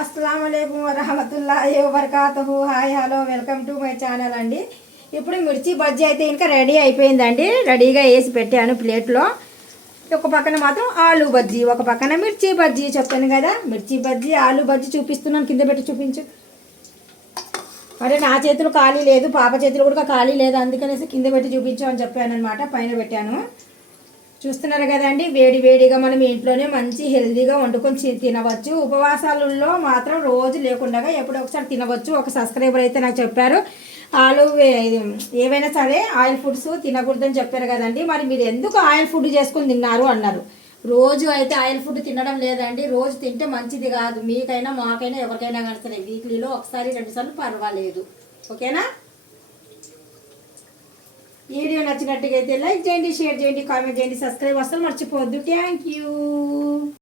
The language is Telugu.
అస్సలాము అలైకుం వరహమతుల్లాహి వబర్కాతుహు. Hi hello welcome to my channel అండి. ఇప్పుడు మిర్చి బజ్జీ అయితే ఇంకా రెడీ అయిపోయిందండి. రెడీగా వేసి పెట్టాను ప్లేట్లో. ఒక పక్కన మాత్రం ఆలు బజ్జీ, ఒక పక్కన మిర్చి బజ్జీ. చెప్పాను కదా, మిర్చి బజ్జీ ఆలు బజ్జీ చూపిస్తున్నాను. కింద పెట్టి చూపించు. అంటే నా చేతులు ఖాళీ లేదు, పాప చేతులు కూడా ఖాళీ లేదు, అందుకనేసి కింద పెట్టి చూపించు అని చెప్పాను అనమాట. పైన పెట్టాను. చూస్తున్నారు కదండి, వేడి వేడిగా మనం ఇంట్లోనే మంచి హెల్తీగా వండుకొని తినవచ్చు. ఉపవాసాలలో మాత్రం రోజు లేకుండా ఎప్పుడో ఒకసారి తినవచ్చు. ఒక సబ్స్క్రైబర్ అయితే నాకు చెప్పారు, ఆలు ఏవైనా సరే ఆయిల్ ఫుడ్స్ తినకూడదని చెప్పారు కదండి. మరి మీరు ఎందుకు ఆయిల్ ఫుడ్ చేసుకొని తిన్నారు అన్నారు. రోజు అయితే ఆయిల్ ఫుడ్ తినడం లేదండి. రోజు తింటే మంచిది కాదు. మీకైనా మాకైనా ఎవరికైనా కానీ సరే వీక్లీలో ఒకసారి 2 సార్లు పర్వాలేదు. ఓకేనా? వీడియో నచ్చినట్టుగా అయితే లైక్ చేయండి, షేర్ చేయండి, కామెంట్ చేయండి, సబ్స్క్రైబ్ అసలు మర్చిపోవద్దు. Thank you.